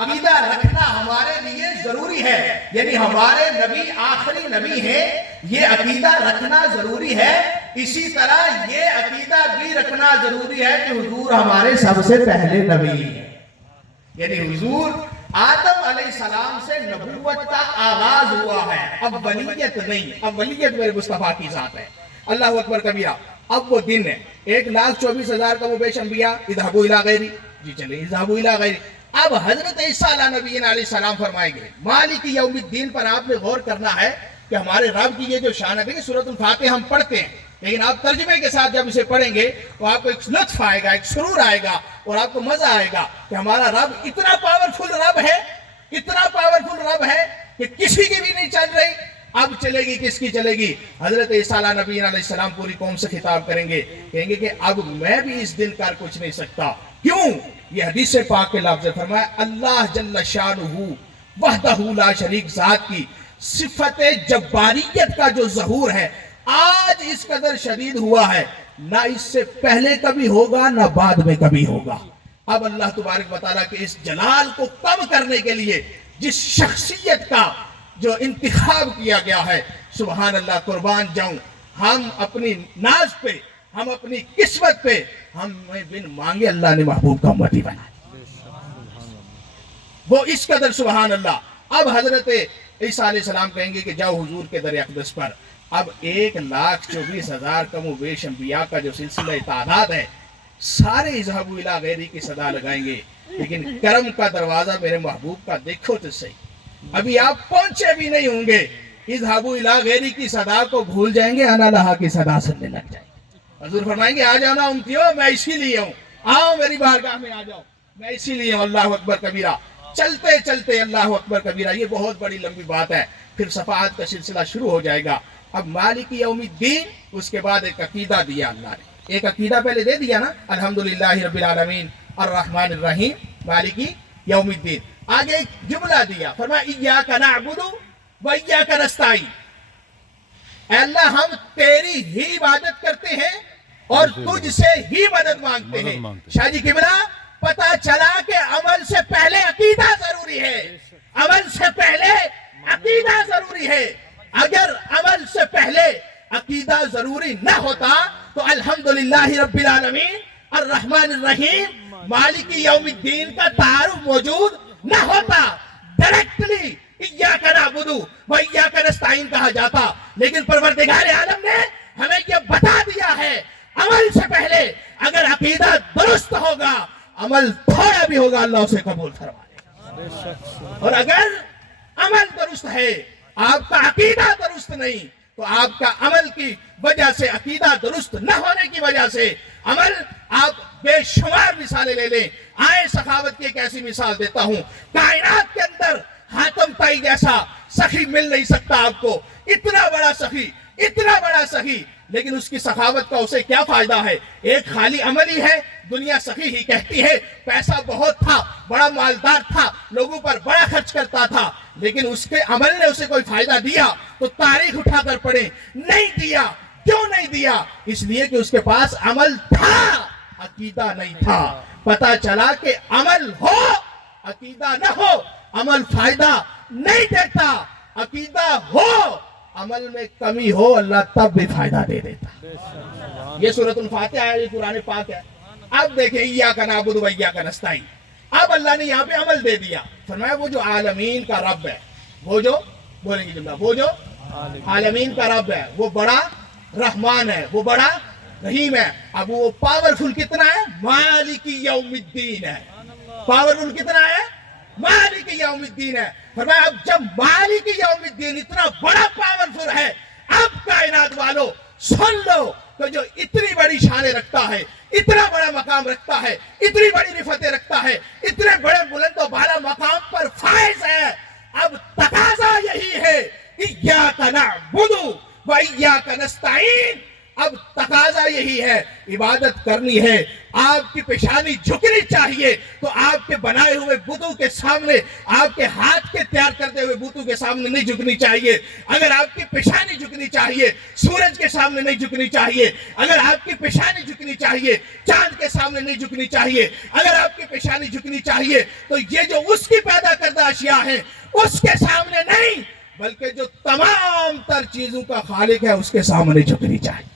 عقیدہ رکھنا ہمارے لیے ضروری ہے، یعنی ہمارے نبی آخری نبی ہیں، یہ عقیدہ رکھنا ضروری ہے۔ اسی طرح یہ عقیدہ بھی رکھنا ضروری ہے کہ حضور ہمارے سب سے پہلے نبی ہیں، یعنی حضور آدم علیہ السلام سے نبوت کا آغاز ہوا ہے، اولیت نہیں، اولیت میرے مصطفیٰ کی ذات ہے۔ اللہ اکبر کبیرہ۔ اب وہ دن ہے 1,24,000 کا وہ بیش انبیاء اذهبوا الى غیری، جی چلے اذهبوا الى غیری۔ اب حضرت عیسیٰ علیہ نبینا علیہ السلام فرمائیں گے مالک یوم الدین پر آپ نے غور کرنا ہے کہ ہمارے رب کی یہ جو شان ہے کہ سورۃ الفاتحہ ہم پڑھتے ہیں، لیکن آپ ترجمے کے ساتھ جب اسے پڑھیں گے تو آپ کو ایک لطف آئے گا، ایک سرور آئے گا، اور آپ کو مزہ آئے گا کہ ہمارا رب اتنا پاورفل رب ہے، اتنا پاورفل رب ہے کہ کسی کی بھی نہیں چل رہی۔ اب چلے گی کس کی چلے گی؟ حضرت عیسیٰ علیہ نبی علیہ السلام پوری قوم سے خطاب کریں گے، کہیں گے کہ اب میں بھی اس دن کر کچھ نہیں سکتا۔ کیوں؟ یہ حدیث پاک کے لفظ فرمایا اللہ جل شانہ وحدہ لا شریک ذات کی صفت جباریت کا جو ظہور ہے آج اس قدر شدید ہوا ہے، نہ اس سے پہلے کبھی ہوگا نہ بعد میں کبھی ہوگا۔ اب اللہ تبارک و تعالیٰ کے اس جلال کو کم کرنے کے لیے جس شخصیت کا جو انتخاب کیا گیا ہے، سبحان اللہ، قربان جاؤں، ہم اپنی ناز پہ، ہم اپنی قسمت پہ، ہمیں بن مانگے اللہ نے محبوب کا امتی بنا، وہ اس قدر سبحان اللہ۔ اب حضرت عیسیٰ علیہ السلام کہیں گے کہ جاؤ حضور کے در اقدس پر۔ اب 1,24,000 کم و بیش انبیاء کا جو سلسلہ تعداد ہے، سارے اذهبوا الی غیری کی صدا لگائیں گے، لیکن کرم کا دروازہ میرے محبوب کا دیکھو تو صحیح، ابھی آپ پہنچے بھی نہیں ہوں گے، اذهبوا الی غیری کی صدا کو بھول جائیں گے، انا لہا کی صدا سننے لگ جائیں گے۔ حضور فرمائیں گے آ جانا امتیو، میں اسی لیے ہوں، آؤ میری بارگاہ میں آ جاؤ، میں اسی لیے ہوں۔ اللہ اکبر کبیرہ۔ چلتے چلتے اللہ اکبر کبیرہ، یہ بہت بڑی لمبی بات ہے، پھر صفحات کا سلسلہ شروع ہو جائے گا۔ اب مالک یوم الدین، اس کے بعد ایک عقیدہ دیا اللہ نے، ایک عقیدہ پہلے دے دیا نا، الحمدللہ رب العالمین الرحمن الرحیم مالک یوم الدین۔ آگے ایک جملہ دیا، فرمایا ایاک نعبد و ایاک نستعین، اے اللہ ہم تیری ہی عبادت کرتے ہیں اور تجھ سے ہی مدد مانگتے ہیں۔ شاہ جی قبلہ، پتہ چلا کہ عمل سے پہلے عقیدہ ضروری ہے، عمل سے پہلے عقیدہ ضروری ہے۔ اگر عمل سے پہلے عقیدہ ضروری نہ ہوتا تو الحمدللہ رب العالمین الرحمن الرحیم مالک یوم الدین کا تعارف موجود نہ ہوتا، ڈائریکٹلی ایاک نعبد و ایاک نستعین کہا جاتا۔ لیکن پروردگار عالم نے ہمیں یہ بتا دیا ہے عمل سے پہلے اگر عقیدہ درست ہوگا، عمل تھوڑا بھی ہوگا اللہ اسے قبول فرما لے گا، اور اگر عمل درست ہے آپ کا عقیدہ درست نہیں تو آپ کا عمل کی وجہ سے، عقیدہ درست نہ ہونے کی وجہ سے عمل، آپ بے شمار مثالیں لے لیں۔ آئے سخاوت کی ایک ایسی مثال دیتا ہوں، کائنات کے اندر حاتم طائی جیسا سخی مل نہیں سکتا آپ کو، اتنا بڑا سخی، اتنا بڑا سخی، لیکن اس کی سخاوت کا اسے کیا فائدہ ہے؟ ایک خالی عملی ہے، دنیا سخی ہی کہتی ہے، پیسہ بہت تھا، بڑا مالدار تھا، لوگوں پر بڑا خرچ کرتا تھا، لیکن اس کے عمل نے اسے کوئی فائدہ دیا تو تاریخ اٹھا کر پڑھیں، نہیں دیا۔ کیوں نہیں دیا؟ اس لیے کہ اس کے پاس عمل تھا، عقیدہ نہیں تھا۔ پتہ چلا کہ عمل ہو عقیدہ نہ ہو، عمل فائدہ نہیں دیتا، عقیدہ ہو عمل میں کمی ہو اللہ تب بھی فائدہ دے دیتا۔ یہ سورۃ الفاتحہ ہے، یہ قرآن پاک ہے۔ اب دیکھیں ایاک نعبد و ایاک نستعین، اب اللہ نے یہاں پہ عمل دے دیا، فرمایا وہ جو عالمین کا رب ہے، وہ جو بولیں گے جملہ، وہ جو عالمین کا رب ہے، وہ بڑا رحمان ہے، وہ بڑا رحیم ہے۔ اب وہ پاورفل کتنا ہے؟ مالک یوم الدین ہے۔ پاورفل کتنا ہے؟ مالک یوم الدین ہے۔ فرمایا اب جب مالک یوم الدین اتنا بڑا پاورفل ہے، اب کائنات والو سن لو کہ جو اتنی بڑی شانیں رکھتا ہے، اتنا بڑا مقام رکھتا ہے، اتنی بڑی رفعتیں رکھتا ہے، اتنے بڑے بلند و بالا مقام پر فائز ہے، اب تقاضا یہی ہے ایاک نعبد و ایاک نستعین، اب تقاضا یہی ہے، عبادت کرنی ہے آپ کی پیشانی جھکنی چاہیے تو آپ کے بنائے ہوئے بتوں کے سامنے، آپ کے ہاتھ کے تیار کرتے ہوئے بتوں کے سامنے نہیں جھکنی چاہیے۔ اگر آپ کی پیشانی جھکنی چاہیے سورج کے سامنے نہیں جھکنی چاہیے، اگر آپ کی پیشانی جھکنی چاہیے چاند کے سامنے نہیں جھکنی چاہیے، اگر آپ کی پیشانی جھکنی چاہیے تو یہ جو اس کی پیدا کردہ اشیاء ہیں اس کے سامنے نہیں، بلکہ جو تمام تر چیزوں کا خالق ہے اس کے سامنے جھکنی چاہیے۔